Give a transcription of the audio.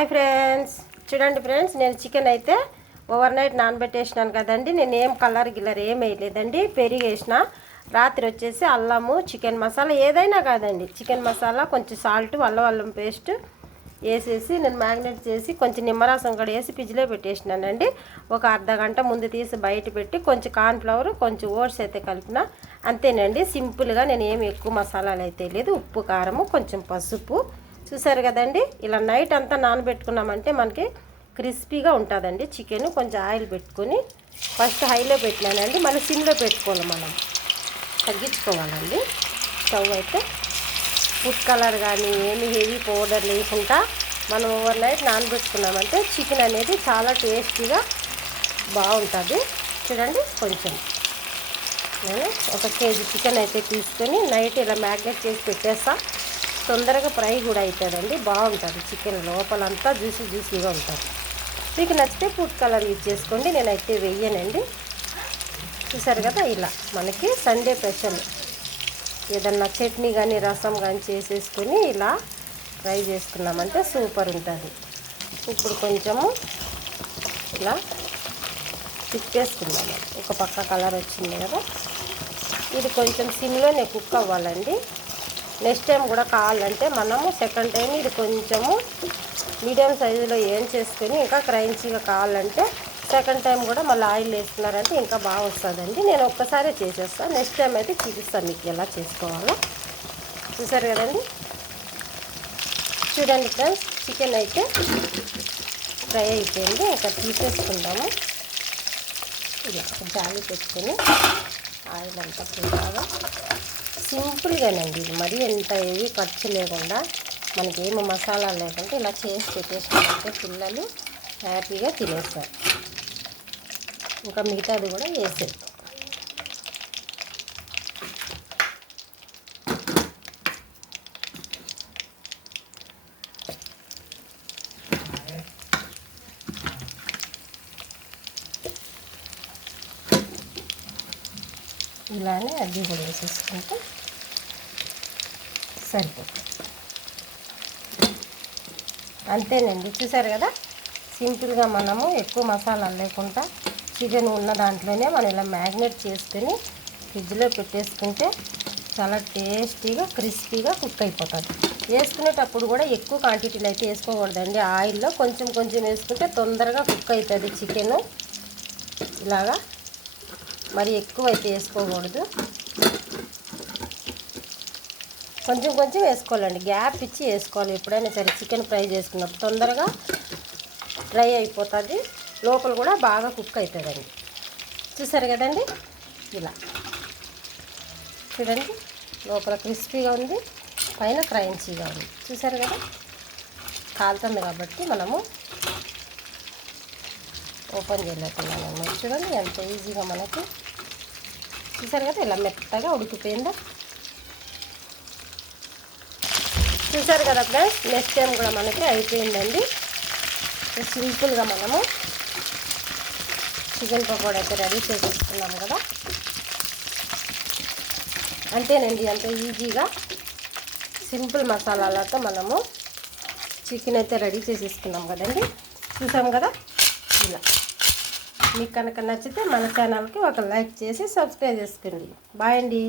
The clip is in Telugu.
Hi friends. చూడండి ఫ్రెండ్స్ నేను చికెన్ అయితే ఓవర్ నైట్ నానబెట్టేసినాను కదండి. నేను ఏం కలర్ గిల్లర్ ఏం వేయలేదండి. పెరిగేసిన. రాత్రి వచ్చేసి అల్లము చికెన్ మసాలా ఏదైనా కాదండి. చికెన్ మసాలా కొంచెం సాల్ట్ అల్లం అల్లం పేస్ట్ వేసేసి నేను మ్యాగ్నెట్ చేసి కొంచెం నిమ్మరసం కూడా వేసి ఫ్రిడ్జ్లో పెట్టేసినానండి. ఒక అర్ధ గంట ముందు తీసి బయట పెట్టి కొంచెం కార్న్ఫ్లవర్ కొంచెం ఓట్స్ అయితే కలిపిన. అంతేనండి. సింపుల్గా నేను ఏమి ఎక్కువ మసాలాలు అయితే లేదు. ఉప్పు కారము కొంచెం పసుపు. చూసారు కదండి? ఇలా నైట్ అంతా నానబెట్టుకున్నామంటే మనకి క్రిస్పీగా ఉంటుందండి. చికెన్ కొంచెం ఆయిల్ పెట్టుకొని ఫస్ట్ హైలో పెట్టినానండి. మళ్ళీ సిమ్లో పెట్టుకోవాలి మనం. తగ్గించుకోవాలండి. స్టవ్ అయితే ఫుడ్ కలర్ కానీ ఏమి హెవీ పౌడర్ లేకుండా మనం ఓవర్ నైట్ నానబెట్టుకున్నామంటే చికెన్ అనేది చాలా టేస్టీగా బాగుంటుంది. చూడండి కొంచెం. నేను ఒక కేజీ చికెన్ అయితే తీసుకొని నైట్ ఇలా మ్యాగ్నెట్ చేసి పెట్టేస్తాను తొందరగా ఫ్రై కూడా అవుతుందండి బాగుంటుంది చికెన్ లోపలంతా జ్యూసీ జ్యూసీగా ఉంటుంది. మీకు నచ్చితే ఫుడ్ కలర్ యూజ్ చేసుకోండి. నేనైతే వెయ్యనండి. చూసారు కదా ఇలా మనకి సండే స్పెషల్. ఏదన్నా చట్నీ కానీ రసం కానీ చేసేసుకొని ఇలా ఫ్రై చేసుకున్నామంటే సూపర్ ఉంటుంది. ఇప్పుడు కొంచెము ఇలా తిప్పేసుకుందాము. ఒక పక్క కలర్ వచ్చింది కదా. ఇది కొంచెం సిమ్లోనే కుక్ అవ్వాలండి. నెక్స్ట్ టైం కూడా కావాలంటే మనము సెకండ్ టైం ఇది కొంచెము మీడియం సైజులో ఏం చేసుకొని ఇంకా క్రైంచీగా కావాలంటే సెకండ్ టైం కూడా మళ్ళీ ఆయిల్ వేసుకున్నారంటే ఇంకా బాగా వస్తుందండి. నేను ఒక్కసారే చేసేస్తాను నెక్స్ట్ టైం అయితే చూపిస్తాను మీకు ఎలా చేసుకోవాలో. చూసారు కదండి? చూడండి ఫ్రెండ్స్ చికెన్ అయితే ఫ్రై అయిపోయింది. ఇంకా తీసేసుకుందాము. ఇలా జాలి పెట్టుకొని ఆయిల్ అంతా బాగా సింపుల్గానండి ఇది. మరీ ఎంత ఏవి ఖర్చు లేకుండా మనకి ఏమి మసాలా లేకుండా ఇలా చేసి పెట్టేసుకుంటే పిల్లలు హ్యాపీగా తినేస్తారు. ఇంకా మిగతాది కూడా వేసేది ఇలానే అది కూడా వేసేసుకుంటే సరిపోతుంది. అంతేనండి చూసారు కదా? సింపుల్గా మనము ఎక్కువ మసాలా లేకుండా చికెన్ ఉన్న దాంట్లోనే మనం ఇలా మ్యాగ్నేట్ చేసుకొని ఫ్రిడ్జ్లో పెట్టేసుకుంటే చాలా టేస్టీగా క్రిస్పీగా కుక్ అయిపోతుంది. వేసుకునేటప్పుడు కూడా ఎక్కువ క్వాంటిటీలో అయితే వేసుకోకూడదండి. ఆయిల్లో కొంచెం కొంచెం వేసుకుంటే తొందరగా కుక్ అవుతుంది చికెను. ఇలాగా మరి ఎక్కువ అయితే వేసుకోకూడదు. కొంచెం కొంచెం వేసుకోవాలండి. గ్యాప్ ఇచ్చి వేసుకోవాలి. ఎప్పుడైనా సరే చికెన్ ఫ్రై చేసుకున్నప్పుడు తొందరగా ఫ్రై అయిపోతుంది. లోపల కూడా బాగా కుక్ అవుతుందండి. చూసారు కదండి? ఇలా. చూడండి. లోపల క్రిస్పీగా ఉంది. పైన క్రైంచీగా ఉంది. చూసారు కదా? కాలుతుంది కాబట్టి మనము ఓపెన్ చేయలేకున్నాను చూడండి ఎంత ఈజీగా మనకి. చూసారు కదా ఇలా మెత్తగా ఉడికిపోయిందో? చూసారు కదా ఫ్రెండ్స్ నెక్స్ట్ టైం కూడా మనకి అయిపోయిందండి. సింపుల్గా మనము చికెన్ పకోడా అయితే రెడీ చేసేసుకున్నాము కదా. అంతేనండి అంత ఈజీగా సింపుల్ మసాలాలతో మనము చికెన్ అయితే రెడీ చేసేసుకున్నాం కదండి. చూసాం కదా? ఇలా. మీకు కనుక నచ్చితే మన ఛానల్కి ఒక లైక్ చేసి సబ్స్క్రైబ్ చేసుకోండి. బాయ్ అండి.